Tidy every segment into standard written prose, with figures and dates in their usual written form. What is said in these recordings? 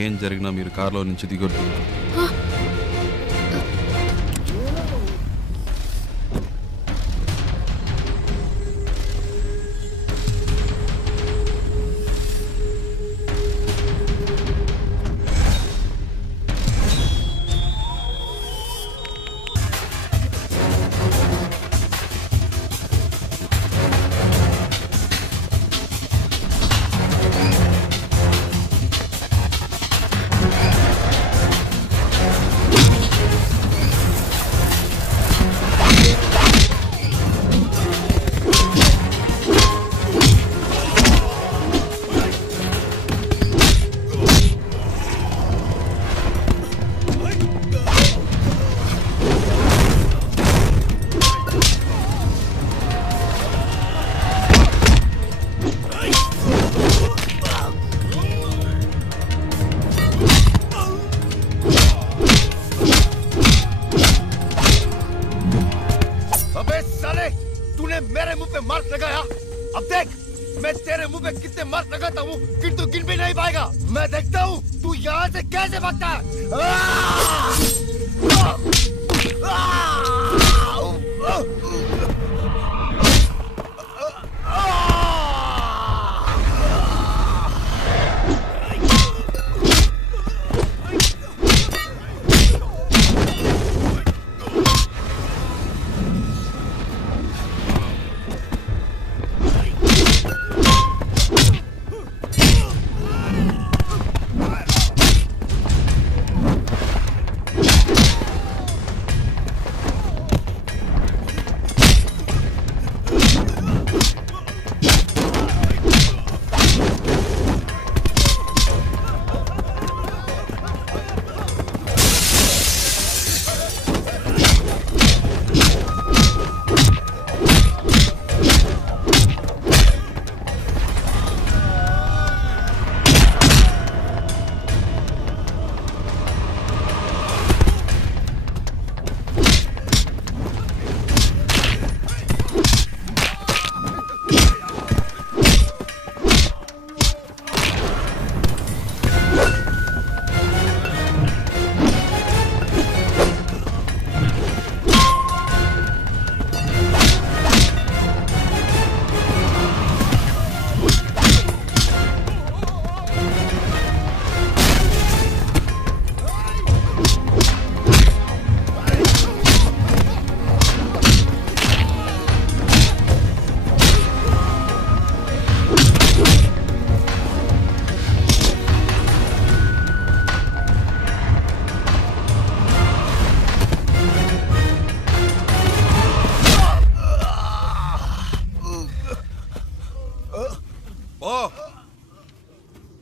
ఏం జరిగినా మీరు కారులో నుంచి దిగొద్దు. मेरे मुंह पे मार्क लगाया। अब देख मैं तेरे मुंह पे कितने मार्क लगाता हूँ फिर तू गिन भी नहीं पाएगा। मैं देखता हूँ तू यहाँ से कैसे भागता है।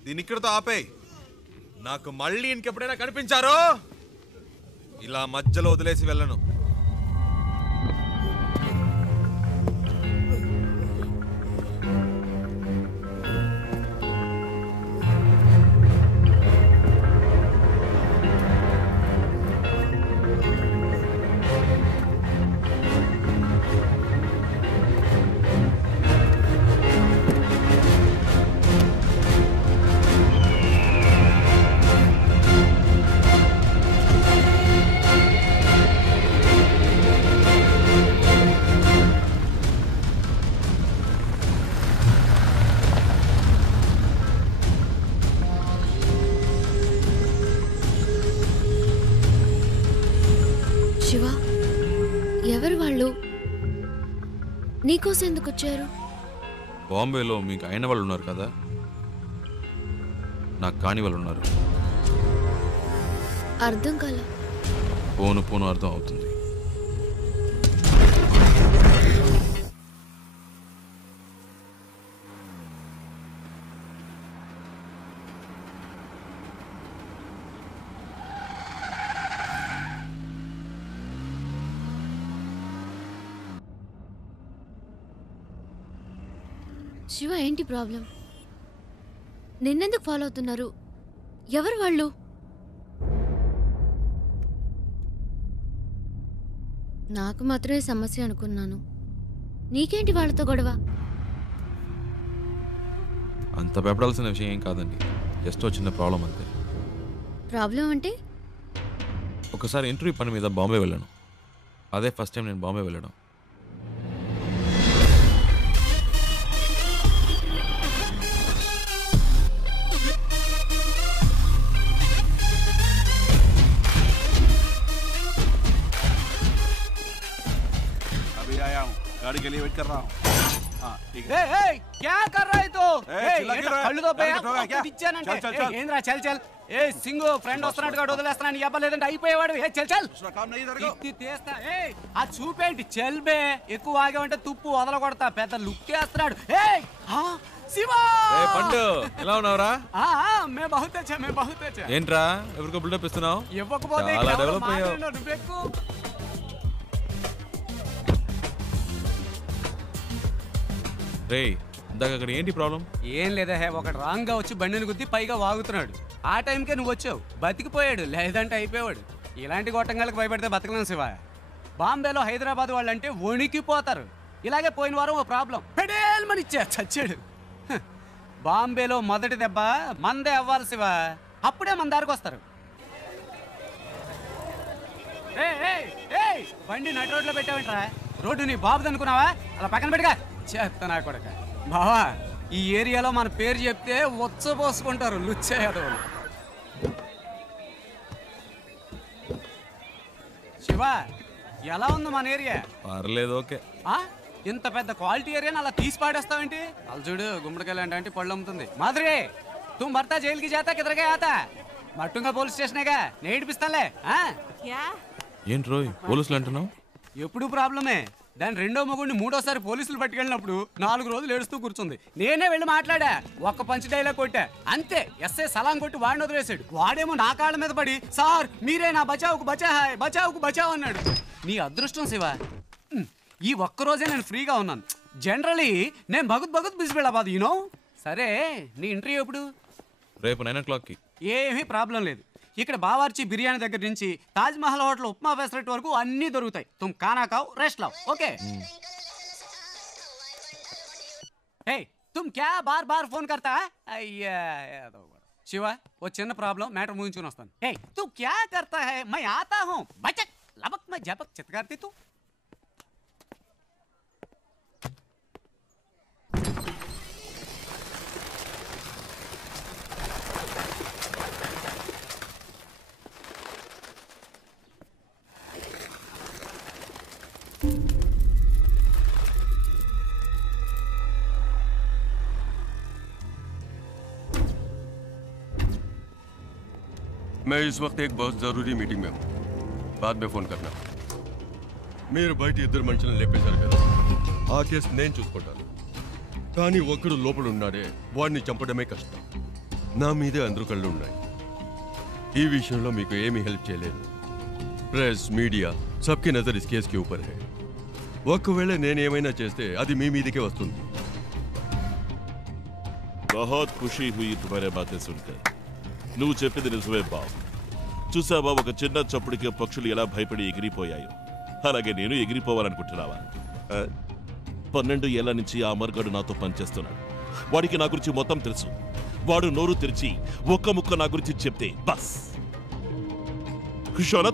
దీని ఇక్కడతో ఆపేయ్. నాకు మళ్ళీ ఇంకెప్పుడైనా కనిపించారో ఇలా మధ్యలో వదిలేసి వెళ్ళను. శివ, ఎవరు వాళ్ళు? నీకోసం ఎందుకు వచ్చారు? బాంబేలో మీకు అయిన వాళ్ళు ఉన్నారు కదా, నాకు కాని వాళ్ళు ఉన్నారు. అర్థం కాల. పోను పోను అర్థం అవుతుంది. శివ, ఏంటి ప్రాబ్లం? నిన్నెందుకు ఫాలో అవుతున్నారు? ఎవరు వాళ్ళు? నాకు మాత్రమే సమస్య అనుకున్నాను. నీకేంటి వాళ్ళతో గొడవ? అంత భయపడాల్సిన విషయం ఏం కాదండి, జస్ట్ చిన్న ప్రాబ్లం అంతే. ప్రాబ్లం అంటే? ఒకసారి ఇంటర్వ్యూ పని మీద బాంబే వెళ్ళాను. అదే ఫస్ట్ టైం నేను బాంబే వెళ్ళడం. अभी आया हूँ, गाड़ी के लिए वेट कर रहा हूँ। हाँ ठीक है। क्या कर रहा है तो? चिल्ला क्यों रहा है? కళ్ళు తో गाड़ी ठोका क्या? ఇచ్చానంటే चल, चल, चल। ఏంద్రా చల్ చల్. ఏ సింగు ఫ్రెండ్ వస్తున్నట్టుగా వదిలేస్తున్నాను. ఇవ్వలేదంటే అయిపోయేవాడు. ఏ చల్ చల్. दूसरा काम नहीं तेरे को? ఇత్తి తీస్తా. ఏ ఆ చూపేంటి చెల్బే. ఎక్కువ ఆగామంటే తుప్పు వదలగొడతా. పెద్ద లుక్ వేస్తున్నాడు. ఏ శివ పండు ఎలా ఉన్నావురా? మే బహుత్ అచ్చా మే బహుత్ అచ్చా. ఏంట్రా ఎవరికో బిల్డప్ ఇస్తున్నావు? ఇవ్వకపోతే చాలా డెవలప్ అయ్యావు. నువ్వెక్కు. రే ఇందాక అక్కడ ఏంటి ప్రాబ్లం? ఏం లేదా హే, ఒకటి రాంగ్ గా వచ్చి బండిని గుద్ది పైగా వాగుతున్నాడు. ఆ టైంకే నువ్వు వచ్చావు. బతికిపోయాడు, లేదంటే అయిపోయాడు. ఇలాంటి గొట్టంగాలకు భయపడితే బతకలేం శివ. బాంబేలో హైదరాబాద్ వాళ్ళంటే వణికిపోతారు. ఇలాగే పోయిన వారం ఓ ప్రాబ్లం పెడేల్మని ఇచ్చా చచ్చాడు. హ, బాంబేలో మొదటి దెబ్బ మందే అవ్వాలి శివ. అప్పుడే మన దారికి వస్తారు. బండి నటు రోడ్లో పెట్టావంటరా? రోడ్డు నీ బాబుది అనుకున్నావా? అలా పక్కన పెట్టుగా చేస్తా నా కొడక. బావా ఈ ఏరియాలో మన పేరు చెప్తే వచ్చపోసుకుంటారు లుచ్చేయదోళ్ళు. శివ ఎలా ఉంది మన ఏరియా? పర్లేదు, ఓకే. ఇంత పెద్ద క్వాలిటీ ఏరియాని అలా తీసి పాడేస్తావేంటి? అలా చూడు గుమ్మడికాయలు అంటే పళ్ళు అమ్ముతుంది. మాధురి తుమ్ భర్తా జైలుకి జాతా కిదరగా ఆతా? మట్టుంగా పోలీస్ స్టేషనేగా నేడిపిస్తాలే. ఏంటి రోయ్ పోలీసులు అంటున్నావు? ఎప్పుడు ప్రాబ్లమే. దాని రెండో మొగుడిని మూడోసారి పోలీసులు పట్టుకెళ్ళినప్పుడు 4 రోజులు ఏడుస్తూ కూర్చుంది. నేనే వెళ్ళి మాట్లాడా. ఒక్క పంచ్ డైలాగ్ కొట్టా అంతే. ఎస్ఐ సలాం కొట్టి వాడిని వదిలేసాడు. వాడేమో నా కాళ్ళ మీద పడి సార్ మీరే నా బచావుకు బచాహాయ్ బచావుకు బచావ్ అన్నాడు. నీ అదృష్టం శివ, ఈ ఒక్కరోజే నేను ఫ్రీగా ఉన్నాను. జనరలీ నేను భగుత్ బిజీ వెళ్ళబాదు యూనో. సరే నీ ఇంటర్వ్యూ ఎప్పుడు? రేపు 9 o'clockకి. ఏమీ ప్రాబ్లం లేదు. ఇక్కడ బావార్చి బిర్యానీ దగ్గర నుంచి తాజ్ మహల్ హోటల్ ఉప్మా ఫెసరెట్ వరకు అన్నీ దొరుకుతాయి. తుమ్ ఖానా ఖాओ రెస్ట్ లాओ. ఓకే ఏ తుమ్ క్యా బార్ బార్ ఫోన్ కర్తా? అయ్యా శివ ఓ చిన్న ప్రాబ్లం మ్యాటర్ ముగించుకుని వస్తాను. ఏ తూ క్యా కర్తా హై? మై ఆతా హూ బచక్ లబక్ మై జబక్ చిత్కార్తి తూ. मैं इस वक्त एक बहुत जरूरी मीटिंग में हूँ. बाद में फोन करना. మీరు బయట ఇద్దరు మనుషులను లేపేశారు కదా, ఆ కేసు నేను చూసుకుంటాను. కానీ ఒక్కడు లోపల ఉన్నాడే, వాడిని చంపడమే కష్టం. నా మీదే అందరూ కళ్ళు ఉన్నాయి. ఈ విషయంలో మీకు ఏమీ హెల్ప్ చేయలేదు. Press media సబ్కి Nazar is case కి ఊపర్ హై. ఒకవేళ నేనేమైనా చేస్తే అది మీ మీదకే వస్తుంది. बहुत खुशी हुई तुम्हारे बातें सुनकर. నువ్వు చెప్పింది నిజమే బాబు. చూసావా ఒక చిన్న చప్పుడికి పక్షులు ఎలా భయపడి ఎగిరిపోయాయో, అలాగే నేను ఎగిరిపోవాలనుకుంటున్నావా? 12 ఏళ్ల నుంచి ఆ అమర్గాడు నాతో పనిచేస్తున్నాడు. వాడికి నా గురించి మొత్తం తెలుసు. వాడు నోరు తెరిచి ఒక్క ముక్క నా గురించి చెప్తే బస్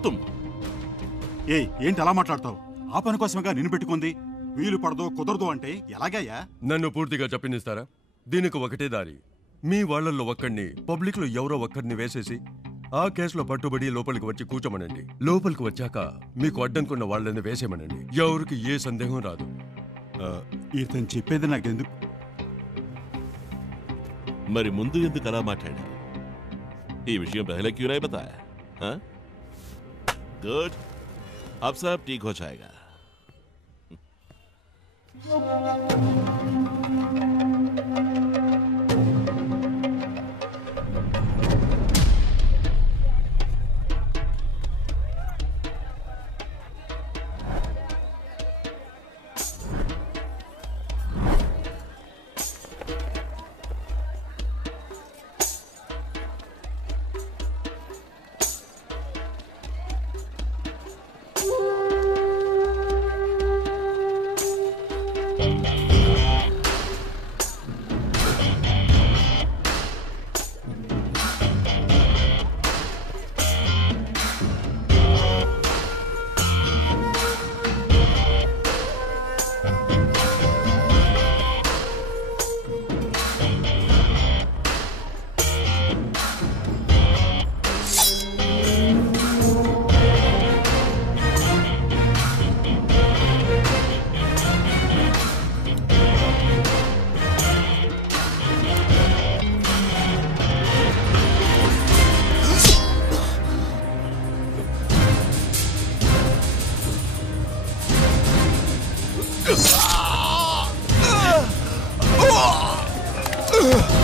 తుమ్. ఏంటి అలా మాట్లాడతావు? ఆ పని కోసమేగా నిన్ను పెట్టుకుంది. వీలు పడదో కుదరదు అంటే ఎలాగయ్యా? నన్ను పూర్తిగా చెప్పనిస్తారా? దీనికి ఒకటే దారి. మీ వాళ్ళల్లో ఒక్కడిని పబ్లిక్ లో ఎవరో ఒక్కడిని వేసేసి ఆ కేసులో పట్టుబడి లోపలికి వచ్చి కూర్చోమనండి. లోపలికి వచ్చాక మీకు అడ్డంకున్న వాళ్ళని వేసేమనండి. ఎవరికి ఏ సందేహం రాదు. ఇతను చెప్పేది నాకెందుకు? మరి ముందు ఎందుకు అలా మాట్లాడా? ఈ విషయం పहले क्यों नहीं बताया? गुड, अब सब ठीक हो जाएगा. Hey!